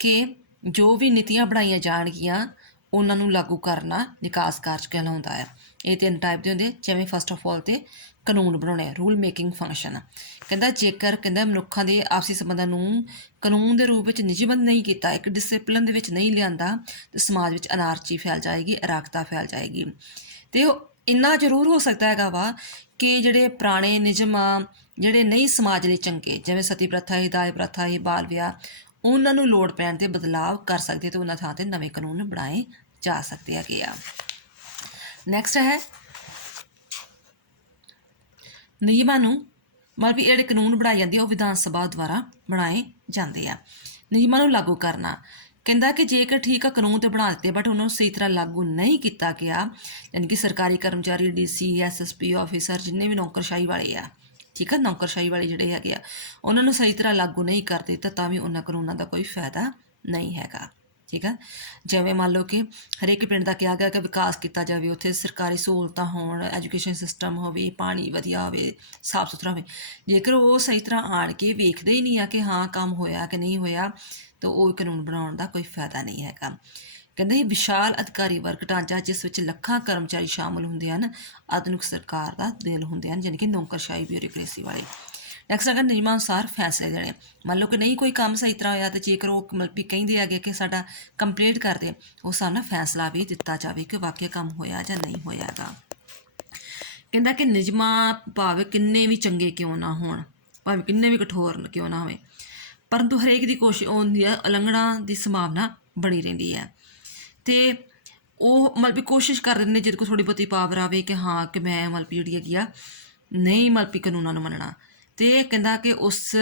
ਕਿ ਜੋ ਵੀ ਨੀਤੀਆਂ ਬਣਾਈਆਂ ਜਾਣਗੀਆਂ ਉਹਨਾਂ ਨੂੰ ਲਾਗੂ ਕਰਨਾ ਨਿਕਾਸ ਕਾਰਜ ਕਹਿਲਾਉਂਦਾ ਹੈ। ਇਹ 3 ਟਾਈਪ ਦੇ ਹੁੰਦੇ, ਜਿਵੇਂ ਫਸਟ ਆਫ ਆਲ ਤੇ ਕਾਨੂੰਨ ਬਣਾਉਣੇ, ਰੂਲ ਮੇਕਿੰਗ ਫੰਕਸ਼ਨ। ਕਹਿੰਦਾ ਜੇਕਰ ਮਨੁੱਖਾਂ ਦੇ ਆਪਸੀ ਸੰਬੰਧਾਂ ਨੂੰ ਕਾਨੂੰਨ ਦੇ ਰੂਪ ਵਿੱਚ ਨਿਯਮਬੱਧ ਨਹੀਂ ਕੀਤਾ, ਇੱਕ ਡਿਸਿਪਲਿਨ ਦੇ ਵਿੱਚ ਨਹੀਂ ਲਿਆਂਦਾ, ਤਾਂ ਸਮਾਜ ਵਿੱਚ ਅਨਾਰਕੀ ਫੈਲ ਜਾਏਗੀ, ਅਰਾਜਕਤਾ ਫੈਲ ਜਾਏਗੀ। ਅਤੇ ਇੰਨਾ ਜ਼ਰੂਰ ਹੋ ਸਕਦਾ ਹੈਗਾ ਵਾ ਕਿ ਜਿਹੜੇ ਪੁਰਾਣੇ ਨਿਯਮ ਆ ਜਿਹੜੇ ਨਹੀਂ ਸਮਾਜ ਲਈ ਚੰਗੇ, ਜਿਵੇਂ ਸਤੀ ਪ੍ਰਥਾ ਹੈ, ਦਾਜ ਪ੍ਰਥਾ ਹੈ, ਬਾਲ ਵਿਆਹ, ਉਹਨਾਂ ਨੂੰ ਲੋੜ ਪੈਣ 'ਤੇ ਬਦਲਾਵ ਕਰ ਸਕਦੇ, ਅਤੇ ਉਹਨਾਂ ਥਾਂ 'ਤੇ ਨਵੇਂ ਕਾਨੂੰਨ ਬਣਾਏ ਜਾ ਸਕਦੇ ਹੈਗੇ ਆ। ਨੈਕਸਟ ਹੈ ਨਿਯਮਾਂ ਨੂੰ, ਮਤਲਬ ਵੀ ਜਿਹੜੇ ਕਾਨੂੰਨ ਬਣਾਏ ਜਾਂਦੇ ਆ ਉਹ ਵਿਧਾਨ ਸਭਾ ਦੁਆਰਾ ਬਣਾਏ ਜਾਂਦੇ ਆ। ਨਿਯਮਾਂ ਨੂੰ ਲਾਗੂ ਕਰਨਾ, ਕਹਿੰਦਾ ਕਿ ਜੇਕਰ ਠੀਕ ਆ ਕਾਨੂੰਨ ਤਾਂ ਬਣਾ ਦਿੱਤੇ, ਬਟ ਉਹਨੂੰ ਸਹੀ ਤਰ੍ਹਾਂ ਲਾਗੂ ਨਹੀਂ ਕੀਤਾ ਗਿਆ, ਯਾਨੀ ਕਿ ਸਰਕਾਰੀ ਕਰਮਚਾਰੀ, DC, SSP ਆਫਿਸਰ, ਜਿੰਨੇ ਵੀ ਨੌਕਰਸ਼ਾਹੀ ਵਾਲੇ ਆ, ਠੀਕ ਹੈ, ਨੌਕਰਸ਼ਾਹੀ ਵਾਲੇ ਜਿਹੜੇ ਹੈਗੇ ਆ, ਉਹਨਾਂ ਨੂੰ ਸਹੀ ਤਰ੍ਹਾਂ ਲਾਗੂ ਨਹੀਂ ਕਰਦੇ ਤਾਂ ਵੀ ਉਹਨਾਂ ਕਾਨੂੰਨਾਂ ਦਾ ਕੋਈ ਫਾਇਦਾ ਨਹੀਂ ਹੈਗਾ। ਠੀਕ ਹੈ, ਜਿਵੇਂ ਮੰਨ ਲਓ ਕਿ ਹਰੇਕ ਪਿੰਡ ਦਾ ਕਿਹਾ ਗਿਆ ਕਿ ਵਿਕਾਸ ਕੀਤਾ ਜਾਵੇ, ਉੱਥੇ ਸਰਕਾਰੀ ਸਹੂਲਤਾਂ ਹੋਣ, ਐਜੂਕੇਸ਼ਨ ਸਿਸਟਮ ਹੋਵੇ, ਪਾਣੀ ਵਧੀਆ ਹੋਵੇ, ਸਾਫ ਸੁਥਰਾ ਹੋਵੇ, ਜੇਕਰ ਉਹ ਸਹੀ ਤਰ੍ਹਾਂ ਆਣ ਕੇ ਵੇਖਦੇ ਹੀ ਨਹੀਂ ਆ ਕਿ ਹਾਂ ਕੰਮ ਹੋਇਆ ਕਿ ਨਹੀਂ ਹੋਇਆ, ਤਾਂ ਉਹ ਕਾਨੂੰਨ ਬਣਾਉਣ ਦਾ ਕੋਈ ਫਾਇਦਾ ਨਹੀਂ ਹੈਗਾ। ਕਹਿੰਦੇ ਵਿਸ਼ਾਲ ਅਧਿਕਾਰੀ ਵਰਗ ਢਾਂਚਾ ਜਿਸ ਵਿੱਚ ਲੱਖਾਂ ਕਰਮਚਾਰੀ ਸ਼ਾਮਲ ਹੁੰਦੇ ਹਨ, ਆਧੁਨਿਕ ਸਰਕਾਰ ਦਾ ਦਿਲ ਹੁੰਦੇ ਹਨ, ਯਾਨੀ ਕਿ ਨੌਕਰਸ਼ਾਹੀ ਬਿਊਰੋਕਰੇਸੀ ਵਾਲੇ। ਨੈਕਸਟ ਅਗਰ ਨਿਯਮਾਂ ਅਨੁਸਾਰ ਫੈਸਲੇ ਦੇਣੇ, ਮੰਨ ਲਓ ਕਿ ਨਹੀਂ ਕੋਈ ਕੰਮ ਸਹੀ ਤਰ੍ਹਾਂ ਹੋਇਆ, ਅਤੇ ਜੇਕਰ ਉਹ ਮਤਲਬ ਵੀ ਕਹਿੰਦੇ ਹੈਗੇ ਕਿ ਸਾਡਾ ਕੰਪਲੀਟ ਕਰਦੇ, ਉਸ ਹਿਸਾਬ ਨਾਲ ਫੈਸਲਾ ਵੀ ਦਿੱਤਾ ਜਾਵੇ ਕਿ ਵਾਕਿਆ ਕੰਮ ਹੋਇਆ ਜਾਂ ਨਹੀਂ ਹੋਇਆ ਹੈਗਾ। ਕਹਿੰਦਾ ਕਿ ਨਿਯਮਾਂ ਭਾਵੇਂ ਕਿੰਨੇ ਵੀ ਚੰਗੇ ਕਿਉਂ ਨਾ ਹੋਣ, ਭਾਵੇਂ ਕਿੰਨੇ ਵੀ ਕਠੋਰ ਕਿਉਂ ਨਾ ਹੋਵੇ, ਪਰੰਤੂ ਹਰੇਕ ਦੀ ਕੋਸ਼ਿਸ਼ ਹੁੰਦੀ ਹੈ, ਉਲੰਘਣਾ ਦੀ ਸੰਭਾਵਨਾ ਬਣੀ ਰਹਿੰਦੀ ਹੈ, ਅਤੇ ਉਹ ਮਤਲਬ ਵੀ ਕੋਸ਼ਿਸ਼ ਕਰ ਦਿੰਦੇ ਜਿਹਦੇ ਕੋਲ ਥੋੜ੍ਹੀ ਬਹੁਤੀ ਪਾਵਰ ਆਵੇ ਕਿ ਹਾਂ ਕਿ ਮੈਂ ਮਤਲਬ ਜਿਹੜੀ ਹੈਗੀ ਆ ਨਹੀਂ ਮਤਲਬ ਵੀ ਕਾਨੂੰਨਾਂ ਨੂੰ ਮੰਨਣਾ, ਅਤੇ ਕਹਿੰਦਾ ਕਿ ਉਸ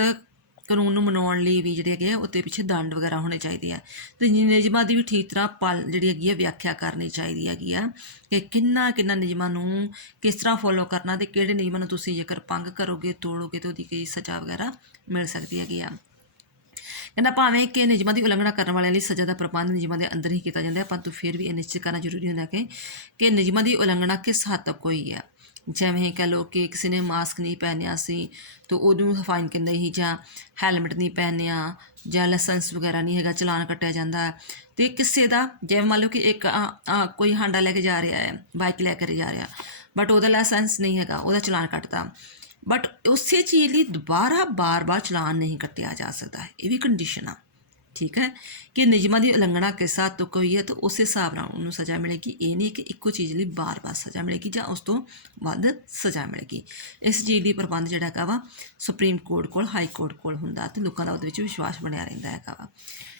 ਕਾਨੂੰਨ ਨੂੰ ਮਨਾਉਣ ਲਈ ਵੀ ਜਿਹੜੇ ਹੈਗੇ ਆ ਉੱਤੇ ਪਿੱਛੇ ਦੰਡ ਵਗੈਰਾ ਹੋਣੇ ਚਾਹੀਦੇ ਆ, ਅਤੇ ਨਿਯਮਾਂ ਦੀ ਵੀ ਠੀਕ ਤਰ੍ਹਾਂ ਜਿਹੜੀ ਹੈਗੀ ਆ ਵਿਆਖਿਆ ਕਰਨੀ ਚਾਹੀਦੀ ਹੈਗੀ ਆ ਕਿ ਕਿੰਨਾ ਨਿਯਮਾਂ ਨੂੰ ਕਿਸ ਤਰ੍ਹਾਂ ਫੋਲੋ ਕਰਨਾ, ਅਤੇ ਕਿਹੜੇ ਨਿਯਮਾਂ ਨੂੰ ਤੁਸੀਂ ਜੇਕਰ ਭੰਗ ਕਰੋਗੇ, ਤੋੜੋਗੇ, ਤਾਂ ਉਹਦੀ ਕਈ ਸਜ਼ਾ ਵਗੈਰਾ ਮਿਲ ਸਕਦੀ ਹੈਗੀ ਆ। ਕਹਿੰਦਾ ਭਾਵੇਂ ਕਿ ਨਿਯਮਾਂ ਦੀ ਉਲੰਘਣਾ ਕਰਨ ਵਾਲਿਆਂ ਲਈ ਸਜ਼ਾ ਦਾ ਪ੍ਰਬੰਧ ਨਿਯਮਾਂ ਦੇ ਅੰਦਰ ਹੀ ਕੀਤਾ ਜਾਂਦਾ ਹੈ, ਪਰੰਤੂ ਫਿਰ ਵੀ ਇਹ ਨਿਸ਼ਚਿਤ ਕਰਨਾ ਜ਼ਰੂਰੀ ਹੁੰਦਾ ਕਿ ਨਿਯਮਾਂ ਦੀ ਉਲੰਘਣਾ ਕਿਸ ਹੱਦ ਤੱਕ ਹੋਈ ਹੈ, ਜਿਵੇਂ ਕਹਿ ਲਓ ਕਿ ਕਿਸੇ ਨੇ ਮਾਸਕ ਨਹੀਂ ਪਹਿਨਿਆ ਸੀ ਤਾਂ ਉਹਨੂੰ ਫਾਈਨ ਕਹਿੰਦੇ ਸੀ, ਜਾਂ ਹੈਲਮਟ ਨਹੀਂ ਪਹਿਨਿਆ, ਜਾਂ ਲਾਇਸੈਂਸ ਵਗੈਰਾ ਨਹੀਂ ਹੈਗਾ, ਚਲਾਨ ਕੱਟਿਆ ਜਾਂਦਾ। ਅਤੇ ਕਿਸੇ ਦਾ ਜਿਵੇਂ ਮੰਨ ਲਓ ਕਿ ਇੱਕ ਕੋਈ ਹਾਂਡਾ ਲੈ ਕੇ ਜਾ ਰਿਹਾ ਹੈ, ਬਾਈਕ ਲੈ ਕੇ ਜਾ ਰਿਹਾ, ਬਟ ਉਹਦਾ ਲਾਇਸੈਂਸ ਨਹੀਂ ਹੈਗਾ, ਉਹਦਾ ਚਲਾਨ ਕੱਟਦਾ, ਬਟ ਉਸੇ ਚੀਜ਼ ਲਈ ਦੁਬਾਰਾ ਬਾਰ-ਬਾਰ ਚਲਾਨ ਨਹੀਂ ਕੱਟਿਆ ਜਾ ਸਕਦਾ। ਇਹ ਵੀ ਕੰਡੀਸ਼ਨ ਆ, ਠੀਕ ਹੈ, ਕਿ ਨਿਯਮਾਂ ਦੀ ਉਲੰਘਣਾ ਕਿਸ ਹੱਦ ਤੱਕ ਹੋਈ ਹੈ ਤਾਂ ਉਸੇ ਹਿਸਾਬ ਨਾਲ ਉਹਨੂੰ ਸਜ਼ਾ ਮਿਲੇਗੀ। ਇਹ ਨਹੀਂ ਕਿ ਇੱਕੋ ਚੀਜ਼ ਲਈ ਬਾਰ-ਬਾਰ ਸਜ਼ਾ ਮਿਲੇਗੀ ਜਾਂ ਉਸ ਤੋਂ ਵੱਧ ਸਜ਼ਾ ਮਿਲੇਗੀ। ਇਸ ਚੀਜ਼ ਦੀ ਪ੍ਰਬੰਧ ਜਿਹੜਾ ਹੈਗਾ ਵਾ ਸੁਪਰੀਮ ਕੋਰਟ ਕੋਲ, ਹਾਈ ਕੋਰਟ ਕੋਲ ਹੁੰਦਾ ਅਤੇ ਲੋਕਾਂ ਦਾ ਉਹਦੇ ਵਿੱਚ ਵਿਸ਼ਵਾਸ ਬਣਿਆ ਰਹਿੰਦਾ ਹੈਗਾ ਵਾ।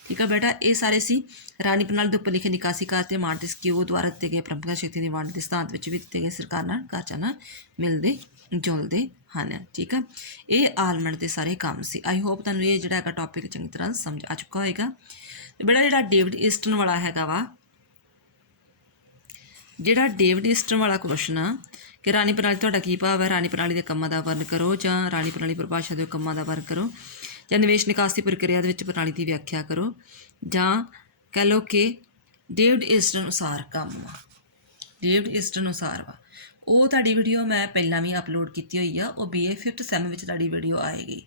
ਠੀਕ ਆ ਬੇਟਾ, ਇਹ ਸਾਰੇ ਸੀ ਰਾਣੀ ਪ੍ਰਣਾਲੀ ਦੇ ਉੱਪਰ ਲਿਖੇ ਨਿਕਾਸੀਕਾਰ ਅਤੇ ਮਾਂਟੇਸਕਿਊ ਦੁਆਰਾ ਦਿੱਤੇ ਗਏ ਪਰੰਪਰਾ ਸ਼ਕਤੀ ਦੀ ਵੰਡ ਦੇ ਸਿਧਾਂਤ ਵਿੱਚ ਵੀ ਦਿੱਤੇ ਗਏ ਸਰਕਾਰ ਨਾਲ ਕਾਰਜਾਂ ਨਾਲ ਮਿਲਦੇ ਜੁਲਦੇ ਹਨ। ਠੀਕ ਆ, ਇਹ ਆਲਮੰਡ ਦੇ ਸਾਰੇ ਕੰਮ ਸੀ। ਆਈ ਹੋਪ ਤੁਹਾਨੂੰ ਇਹ ਜਿਹੜਾ ਹੈਗਾ ਟੌਪਿਕ ਚੰਗੀ ਤਰ੍ਹਾਂ ਸਮਝ ਆ ਚੁੱਕਾ ਹੋਏਗਾ। ਅਤੇ ਬੇਟਾ ਜਿਹੜਾ ਡੇਵਿਡ ਈਸਟਨ ਵਾਲਾ ਹੈਗਾ ਵਾ, ਜਿਹੜਾ ਡੇਵਿਡ ਈਸਟਨ ਵਾਲਾ ਕੁਐਸਚਨ ਆ ਕਿ ਰਾਣੀ ਪ੍ਰਣਾਲੀ ਤੁਹਾਡਾ ਕੀ ਭਾਵ ਹੈ, ਰਾਣੀ ਪ੍ਰਣਾਲੀ ਦੇ ਕੰਮਾਂ ਦਾ ਵਰਣਨ ਕਰੋ, ਜਾਂ ਰਾਣੀ ਪ੍ਰਣਾਲੀ ਪਰਿਭਾਸ਼ਾ ਦੇ ਕੰਮਾਂ ਦਾ ਵਰਣਨ ਕਰੋ, ਜਾਂ ਨਿਵੇਸ਼ ਨਿਕਾਸ ਦੀ ਪ੍ਰਕਿਰਿਆ ਦੇ ਵਿੱਚ ਪ੍ਰਣਾਲੀ ਦੀ ਵਿਆਖਿਆ ਕਰੋ, ਜਾਂ ਕਹਿ ਲਓ ਕਿ ਡੇਵਿਡ ਈਸਟਨ ਅਨੁਸਾਰ ਕੰਮ ਆ, ਡੇਵਿਡ ਈਸਟਨ ਅਨੁਸਾਰ ਵਾ। ਉਹ ਤੁਹਾਡੀ ਵੀਡੀਓ ਮੈਂ ਪਹਿਲਾਂ ਵੀ ਅਪਲੋਡ ਕੀਤੀ ਹੋਈ ਆ, ਉਹ BA 5th ਸੈਮ ਵਿੱਚ ਤੁਹਾਡੀ ਵੀਡੀਓ ਆਏਗੀ।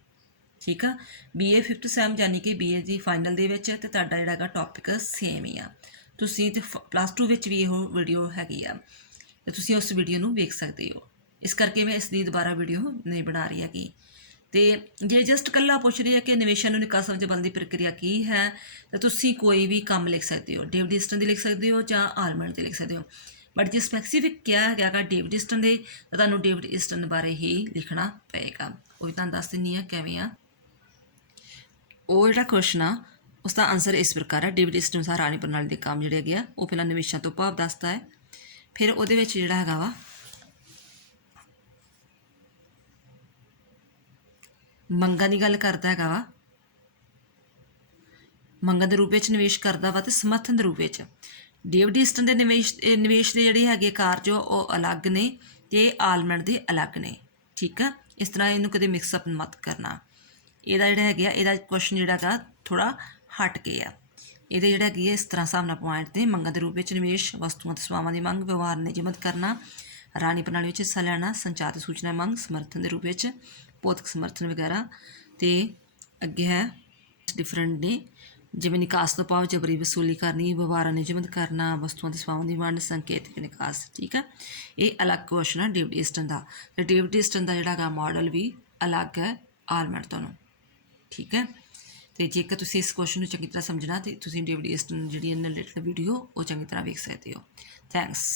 ਠੀਕ ਆ, BA 5th ਸੈਮ ਯਾਨੀ ਕਿ BA ਦੀ ਫਾਈਨਲ ਦੇ ਵਿੱਚ, ਅਤੇ ਤੁਹਾਡਾ ਜਿਹੜਾ ਹੈਗਾ ਟੌਪਿਕ ਸੇਮ ਹੀ ਆ। ਤੁਸੀਂ ਤੇ +2 ਵਿੱਚ ਵੀ ਇਹੋ ਵੀਡੀਓ ਹੈਗੀ ਆ, ਅਤੇ ਤੁਸੀਂ ਉਸ ਵੀਡੀਓ ਨੂੰ ਵੇਖ ਸਕਦੇ ਹੋ। ਇਸ ਕਰਕੇ ਮੈਂ ਇਸ ਦੀ ਦੁਬਾਰਾ ਵੀਡੀਓ ਨਹੀਂ ਬਣਾ ਰਹੀ ਹੈਗੀ। ਅਤੇ ਜੇ ਜਸਟ ਇਕੱਲਾ ਪੁੱਛ ਰਹੀ ਹੈ ਕਿ ਨਿਵੇਸ਼ਾਂ ਨੂੰ ਨਿਕਾਸਣ ਵਿੱਚ ਬਣਦੀ ਪ੍ਰਕਿਰਿਆ ਕੀ ਹੈ, ਤਾਂ ਤੁਸੀਂ ਕੋਈ ਵੀ ਕੰਮ ਲਿਖ ਸਕਦੇ ਹੋ, ਡੇਵਿਡ ਈਸਟਨ ਦੀ ਲਿਖ ਸਕਦੇ ਹੋ ਜਾਂ ਆਲਮੰਡ ਦੀ ਲਿਖ ਸਕਦੇ ਹੋ। ਬਟ ਜੇ ਸਪੈਸੀਫਿਕ ਕਿਹਾ ਹੈਗਾ ਡੇਵਿਡ ਈਸਟਨ ਦੇ, ਤਾਂ ਤੁਹਾਨੂੰ ਡੇਵਿਡ ਈਸਟਨ ਬਾਰੇ ਹੀ ਲਿਖਣਾ ਪਏਗਾ। ਉਹ ਵੀ ਤੁਹਾਨੂੰ ਦੱਸ ਦਿੰਦੀ ਹਾਂ ਕਿਵੇਂ ਆ। ਉਹ ਜਿਹੜਾ ਕੁਐਸਚਨ ਆ ਉਸ ਦਾ ਆਨਸਰ ਇਸ ਪ੍ਰਕਾਰ ਹੈ। ਡੇਵਿਡ ਈਸਟਨ ਅਨੁਸਾਰ ਰਾਣੀ ਪ੍ਰਣਾਲੀ ਦੇ ਕੰਮ ਜਿਹੜੇ ਹੈਗੇ ਆ, ਉਹ ਪਹਿਲਾਂ ਨਿਵੇਸ਼ਾਂ ਤੋਂ ਭਾਵ ਦੱਸਦਾ ਹੈ, ਫਿਰ ਉਹਦੇ ਵਿੱਚ ਜਿਹੜਾ ਹੈਗਾ ਵਾ ਮੰਗਾਂ ਦੀ ਗੱਲ ਕਰਦਾ ਹੈਗਾ ਵਾ, ਮੰਗਾਂ ਦੇ ਰੂਪ ਵਿੱਚ ਨਿਵੇਸ਼ ਕਰਦਾ ਵਾ, ਅਤੇ ਸਮਰਥਨ ਦੇ ਰੂਪ ਵਿੱਚ। ਡੇਵਿਡ ਈਸਟਨ ਦੇ ਨਿਵੇਸ਼ ਦੇ ਜਿਹੜੇ ਹੈਗੇ ਕਾਰਜ ਉਹ ਅਲੱਗ ਨੇ, ਅਤੇ ਆਲਮੰਡ ਦੇ ਅਲੱਗ ਨੇ। ਠੀਕ ਆ, ਇਸ ਤਰ੍ਹਾਂ ਇਹਨੂੰ ਕਦੇ ਮਿਕਸਅਪ ਮਤ ਕਰਨਾ। ਇਹਦਾ ਜਿਹੜਾ ਹੈਗਾ ਇਹਦਾ ਕੁਐਸਚਨ ਜਿਹੜਾ ਹੈਗਾ ਥੋੜ੍ਹਾ ਹਟ ਕੇ ਆ। ਇਹਦੇ ਜਿਹੜਾ ਹੈਗੀ ਹੈ ਇਸ ਤਰ੍ਹਾਂ ਹਿਸਾਬ ਨਾਲ ਪੁਆਇੰਟ 'ਤੇ ਮੰਗਾਂ ਦੇ ਰੂਪ ਵਿੱਚ ਨਿਵੇਸ਼, ਵਸਤੂਆਂ ਅਤੇ ਸੇਵਾਵਾਂ ਦੀ ਮੰਗ, ਵਿਵਹਾਰ ਨਿਯਮਿਤ ਕਰਨਾ, ਰਾਣੀ ਪ੍ਰਣਾਲੀ ਵਿੱਚ ਹਿੱਸਾ ਲੈਣਾ, ਸੰਚਾਰ ਅਤੇ ਸੂਚਨਾ ਮੰਗ, ਸਮਰਥਨ ਦੇ ਰੂਪ ਵਿੱਚ, ਭੌਤਿਕ ਸਮਰਥਨ ਵਗੈਰਾ। ਅਤੇ ਅੱਗੇ ਹੈ ਡਿਫਰੈਂਟ ਨੇ, ਜਿਵੇਂ ਨਿਕਾਸ ਤੋਂ ਭਾਵ ਜਬਰੀ ਵਸੂਲੀ ਕਰਨੀ, ਵਿਵਹਾਰਾਂ ਨਿਯਮਿਤ ਕਰਨਾ, ਵਸਤੂਆਂ ਅਤੇ ਸੇਵਾਵਾਂ ਦੀ ਵੰਡ, ਸੰਕੇਤਕ ਨਿਕਾਸ। ਠੀਕ ਆ, ਇਹ ਅਲੱਗ ਕੁਐਸਚਨ ਹੈ ਡੇਵਿਡ ਈਸਟਨ ਦਾ, ਅਤੇ ਡੇਵਿਡ ਈਸਟਨ ਦਾ ਜਿਹੜਾ ਹੈਗਾ ਮਾਡਲ ਵੀ ਅਲੱਗ ਹੈ ਆਲਮੰਡ ਤੋਂ। ਠੀਕ ਹੈ, ਅਤੇ ਜੇਕਰ ਤੁਸੀਂ ਇਸ ਕੁਐਸਚਨ ਨੂੰ ਚੰਗੀ ਤਰ੍ਹਾਂ ਸਮਝਣਾ, ਤਾਂ ਤੁਸੀਂ ਡੇਵਿਡ ਈਸਟਨ ਜਿਹੜੀ ਇਹਨਾਂ ਰਿਲੇਟਡ ਵੀਡੀਓ ਉਹ ਚੰਗੀ ਤਰ੍ਹਾਂ ਵੇਖ ਸਕਦੇ ਹੋ। ਥੈਂਕਸ।